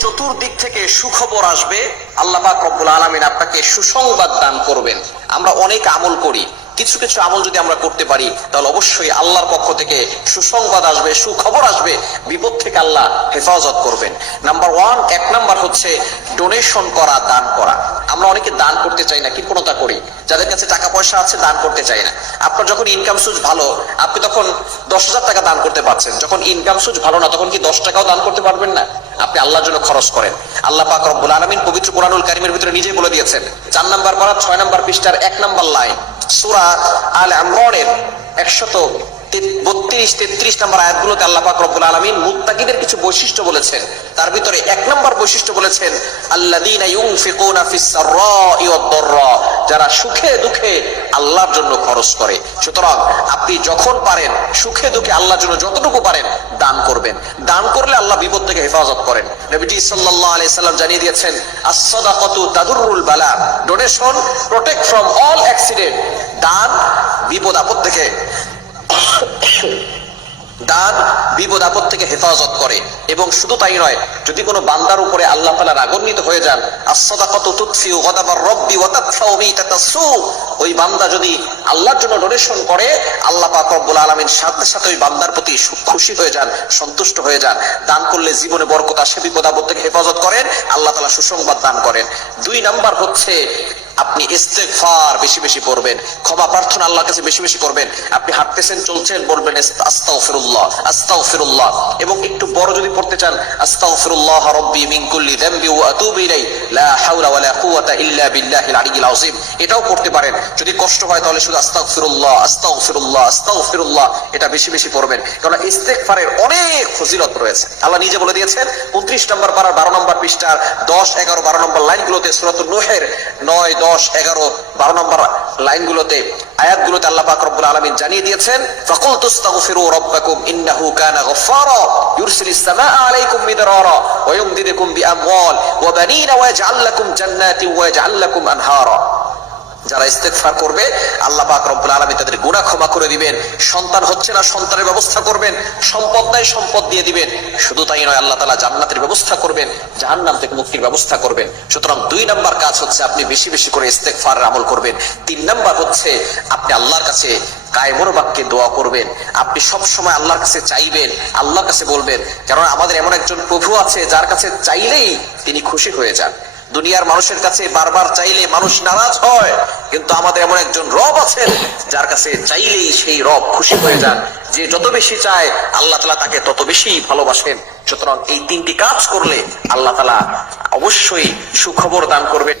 চতুর্দিক থেকে সুখবর আসবে, আল্লাহ পাক রব্বুল আলামিন আপনাকে সুসংবাদ দান করবেন। আমরা অনেক আমল করি। কিছু কিছু আমল যদি আমরা করতে পারি, তাহলে অবশ্যই আল্লাহর পক্ষ থেকে সুসংবাদ আসবে, সুখবর আসবে, বিপদ থেকে আল্লাহ হেফাজত করবেন। নাম্বার ওয়ান এক নাম্বার হচ্ছে ডোনেশন করা, দান করা। আমরা অনেকে দান করতে চাই না, কৃপণতা করি। যাদের কাছে টাকা পয়সা আছে, দান করতে চাই না। আপনার যখন ইনকাম সোর্স ভালো, আপনি তখন দশ হাজার টাকা দান করতে পারছেন। যখন ইনকাম সোর্স ভালো না, তখন কি দশ টাকাও দান করতে পারবেন না? আপনি আল্লাহর জন্য খরচ করেন। আল্লাহ পাক রব্বুল আলামিন পবিত্র কোরআনুল কারিমের ভিতরে নিজে বলে দিয়েছেন, চার নাম্বার পারা ছয় নাম্বার পৃষ্ঠার এক নাম্বার লাইন, সূরা আল ইমরানের একশত বত্রিশ তেত্রিশ নাম্বার আয়াতগুলোতে আল্লাহ পাক রব্বুল আলামিন মুত্তাকিদের কিছু বৈশিষ্ট্য বলেছেন। তার ভিতরে এক নাম্বার বৈশিষ্ট্য বলেছেন, আল্লাযীনা ইউনফিকুনা ফিস সাররাই ওয়াদ দাররা, যারা সুখে দুঃখে আল্লাহর জন্য খরচ করে। সুতরাং আপনি যখন পারেন, সুখে দুঃখে আল্লাহর জন্য যতটুকু পারেন, দান করবেন। দান আল্লাহ বিপদ থেকে হেফাজত করেন। নবীজি সাল্লাল্লাহু আলাইহি সাল্লাম জানিয়ে দিয়েছেন, আস-সাদাকাতু তাদুরুল বালা donation protect from all accident, দান, বিপদ আপদ থেকে দান বিপদ আপদ থেকে হেফাজত করে। এবং শুধু তাই নয়, যদি কোনো বান্দার উপরে আল্লাহ তাআলা রাগান্বিত হয়ে যান as-সাদাকাতু তুতফিউ গাদাবার রাব্বি ওই বান্দা যদি আল্লাহর জন্য ডোনেশন করে, আল্লাহ পাক রব্বুল সাথে সাথে ওই বান্দার প্রতি খুশি হয়ে যান, সন্তুষ্ট হয়ে যান। দান করলে জীবনে বরকত আসে, বিপদ আপদ থেকে হেফাজত করেন, আল্লাহ তালা সুসংবাদ দান করেন। দুই নাম্বার হচ্ছে আপনি ইস্তেগফার বেশি বেশি পড়বেন, ক্ষমা প্রার্থনা আল্লাহর কাছে বেশি বেশি করবেন, আপনি হাঁটতেছেন, চলছেন, বলবেন আস্তাগফিরুল্লাহ আস্তাগফিরুল্লাহ, এবং একটু বড় যদি পড়তে চান, আস্তাগফিরুল্লাহ মিন কুল্লি যামবি ওয়া আতুবু ইলাই লা হাওলা ওয়ালা কুওয়াতা ইল্লা বিল্লাহিল আলিয়্যিল আযীম, এটাও পড়তে পারেন। যদি কষ্ট হয় তাহলে শুধু আস্তাগফিরুল্লাহ আস্তাগফিরুল্লাহ আস্তাগফিরুল্লাহ, এটা বেশি বেশি পড়বেন কারণ ইস্তেগফারের অনেক ফজিলত রয়েছে। আল্লাহ নিজে বলে দিয়েছেন 29 নম্বর পারার 12 নম্বর পৃষ্ঠার 10 11 12 নম্বর লাইনগুলোতে সূরাতুন নূহের 9 দশ, এগারো, বারো নম্বর লাইনগুলোতে আয়াতগুলোতে আল্লাহ পাক রব্বুল আলামিন জানিয়ে দিয়েছেন ফাকুল তুস্তাগফিরু রাব্বাকুম ইন্নাহু কানা গফফারা ইউরসিলিস সামাআ আলাইকুম মিদরারা, ওয়া ইউমদিদুকুম বিআমওয়াল, ওয়া বানিনা, ওয়া ইয়াজআল লাকুম জান্নাতি, ওয়া ইয়াজআল লাকুম আনহারা। যারা ইস্তেগফার করবে, আল্লাহ পাক রব্বুল আলামিন তাদের গুনাহ ক্ষমা করে দিবেন। সন্তান হচ্ছে না, সন্তানের ব্যবস্থা করবেন। সম্পদ নাই, সম্পদ দিয়ে দিবেন। শুধু তাই নয়, আল্লাহ তাআলা জান্নাতের ব্যবস্থা করবেন, জাহান্নাম থেকে মুক্তির ব্যবস্থা করবেন। সুতরাং দুই নাম্বার কাজ হচ্ছে আপনি বেশি বেশি করে ইস্তেগফারের আমল করবেন। তিন নাম্বার হচ্ছে আপনি আল্লাহর কাছে কায়মর বাক্যে দোয়া করবেন। আপনি সব সময় আল্লাহর কাছে চাইবেন, আল্লাহর কাছে বলবেন। কারণ আমাদের এমন একজন প্রভু আছে, যার কাছে চাইলেই তিনি খুশি হয়ে যান। দুনিয়ার মানুষের কাছে বারবার চাইলে মানুষ নারাজ হয়, কিন্তু আমাদের এমন একজন রব আছেন যার কাছে চাইলেই সেই রব খুশি হয়ে যান। যে যত বেশি চায়, আল্লাহ তালা তাকে তত বেশি ভালোবাসেন। সুতরাং এই তিনটি কাজ করলে আল্লাহ তালা অবশ্যই সুখবর দান করবেন।